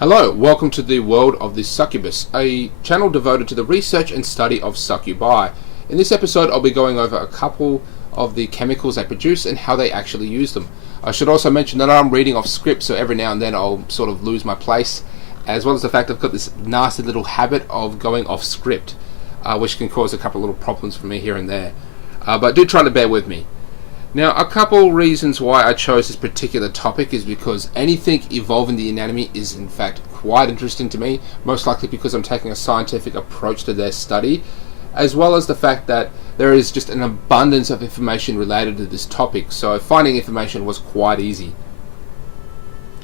Hello, welcome to the world of the succubus, a channel devoted to the research and study of succubi. In this episode, I'll be going over a couple of the chemicals they produce and how they actually use them. I should also mention that I'm reading off script, so every now and then I'll sort of lose my place, as well as the fact I've got this nasty little habit of going off script, which can cause a couple of little problems for me here and there. But do try to bear with me. Now, a couple reasons why I chose this particular topic is because anything involving the anatomy is in fact quite interesting to me, most likely because I'm taking a scientific approach to their study, as well as the fact that there is just an abundance of information related to this topic, so finding information was quite easy.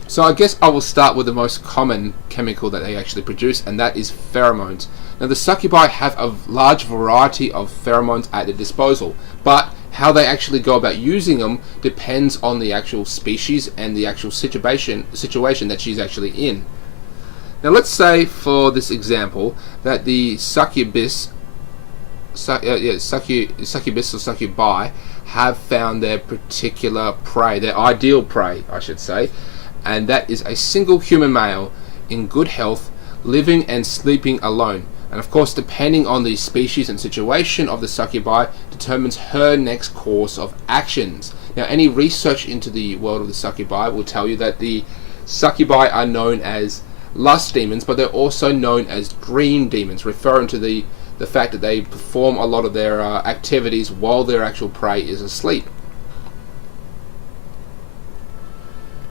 So I guess I will start with the most common chemical that they actually produce, and that is pheromones. Now, the succubi have a large variety of pheromones at their disposal, but how they actually go about using them depends on the actual species and the actual situation that she's actually in. Now, let's say for this example that the succubus or succubi have found their particular prey, their ideal prey, I should say, and that is a single human male in good health, living and sleeping alone. And of course, depending on the species and situation of the succubi determines her next course of actions. Now, any research into the world of the succubi will tell you that the succubi are known as lust demons, but they're also known as dream demons, referring to the fact that they perform a lot of their activities while their actual prey is asleep.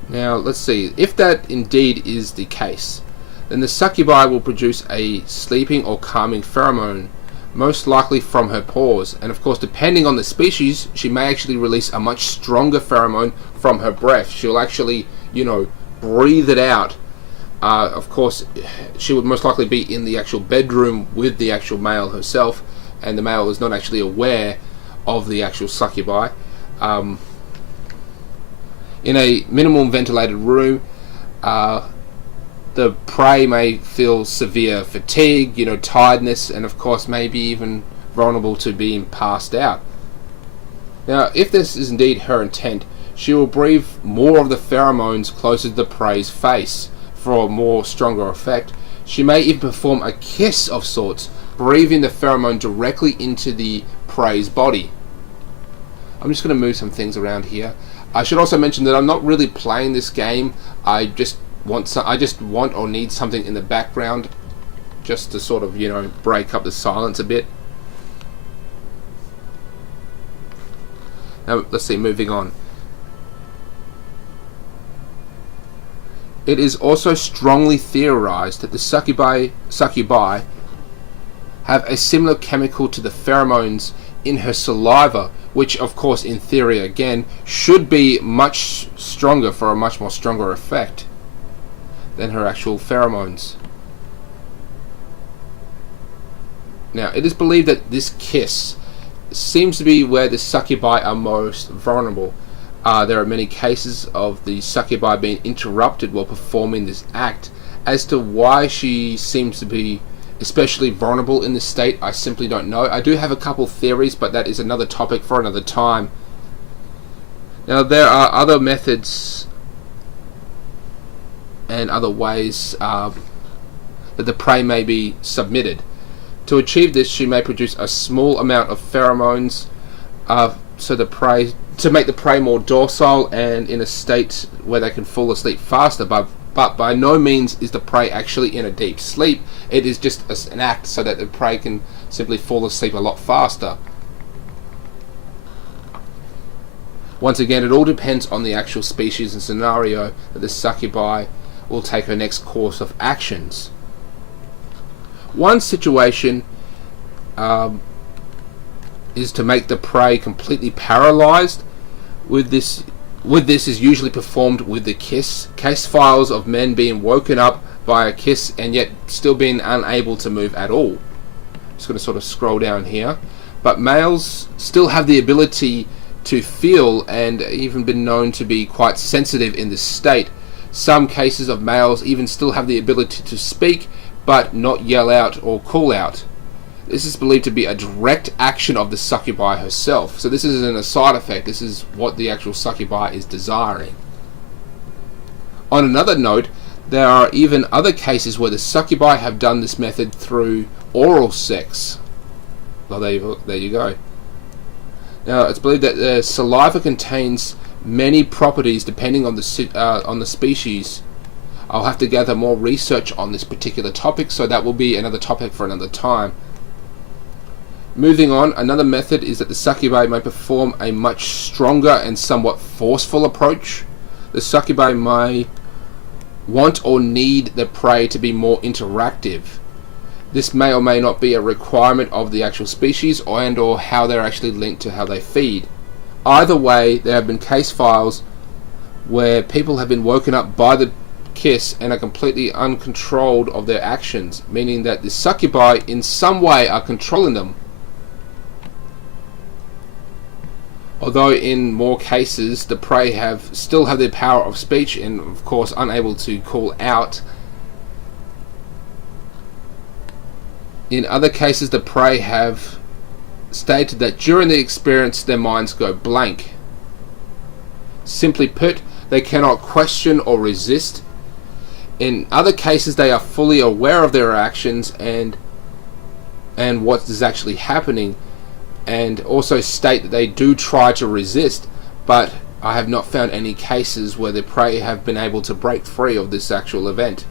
Now, let's see, if that indeed is the case, then the succubi will produce a sleeping or calming pheromone, most likely from her pores. And of course, depending on the species, she may actually release a much stronger pheromone from her breath. She'll actually, breathe it out. Of course, she would most likely be in the actual bedroom with the actual male herself, and the male is not actually aware of the actual succubi. In a minimum ventilated room, the prey may feel severe fatigue, tiredness, and of course maybe even vulnerable to being passed out. Now, if this is indeed her intent, she will breathe more of the pheromones closer to the prey's face for a more stronger effect. She may even perform a kiss of sorts, breathing the pheromone directly into the prey's body. I'm just going to move some things around here. I should also mention that I'm not really playing this game. I just want or need something in the background just to sort of break up the silence a bit. Now let's see, moving on. It is also strongly theorized that the succubi have a similar chemical to the pheromones in her saliva, which of course in theory again should be much stronger for a much more stronger effect than her actual pheromones. Now, it is believed that this kiss seems to be where the succubi are most vulnerable. There are many cases of the succubi being interrupted while performing this act. As to why she seems to be especially vulnerable in this state, I simply don't know. I do have a couple theories, but that is another topic for another time. Now, there are other methods and other ways that the prey may be submitted. To achieve this, she may produce a small amount of pheromones to make the prey more docile and in a state where they can fall asleep faster, but by no means is the prey actually in a deep sleep. It is just an act so that the prey can simply fall asleep a lot faster. Once again, it all depends on the actual species and scenario that the succubi will take her next course of actions. One situation is to make the prey completely paralyzed. With this is usually performed with the kiss. Case files of men being woken up by a kiss and yet still being unable to move at all. Just going to sort of scroll down here. But males still have the ability to feel and even been known to be quite sensitive in this state. Some cases of males even still have the ability to speak but not yell out or call out. This is believed to be a direct action of the succubi herself. So this isn't a side effect, this is what the actual succubi is desiring. On another note, There are even other cases where the succubi have done this method through oral sex. Well, there you go. Now, it's believed that the saliva contains many properties depending on the species. I'll have to gather more research on this particular topic, so that will be another topic for another time. Moving on, another method is that the succubi may perform a much stronger and somewhat forceful approach. The succubi may want or need the prey to be more interactive. This may or may not be a requirement of the actual species or how they're actually linked to how they feed. Either way, there have been case files where people have been woken up by the kiss and are completely uncontrolled of their actions, meaning that the succubi in some way are controlling them. Although in more cases the prey still have their power of speech and of course unable to call out. In other cases the prey have stated that during the experience their minds go blank. Simply put, they cannot question or resist. In other cases they are fully aware of their actions and what is actually happening, and also state that they do try to resist, but I have not found any cases where the prey have been able to break free of this actual event.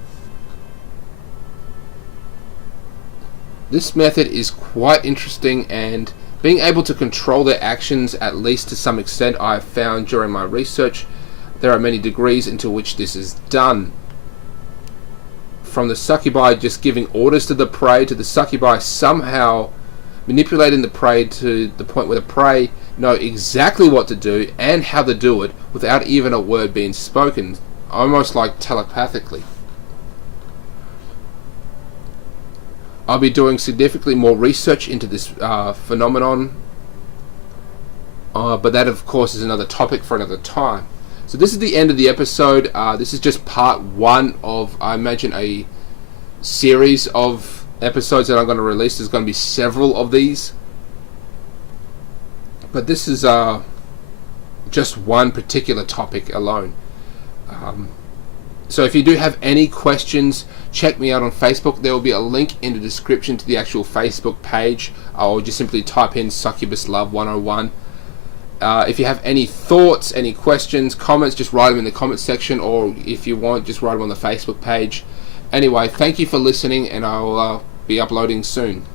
This method is quite interesting, and being able to control their actions, at least to some extent, I have found during my research, there are many degrees into which this is done. From the succubi just giving orders to the prey, to the succubi somehow manipulating the prey to the point where the prey know exactly what to do and how to do it without even a word being spoken, almost like telepathically. I'll be doing significantly more research into this phenomenon, but that of course is another topic for another time. So this is the end of the episode. This is just part one of, I imagine, a series of episodes that I'm going to release. There's going to be several of these, but this is just one particular topic alone. So if you do have any questions, check me out on Facebook. There will be a link in the description to the actual Facebook page, or just simply type in Succubus Love 101. If you have any thoughts, any questions, comments, just write them in the comments section, or if you want, just write them on the Facebook page. Anyway, thank you for listening, and I'll be uploading soon.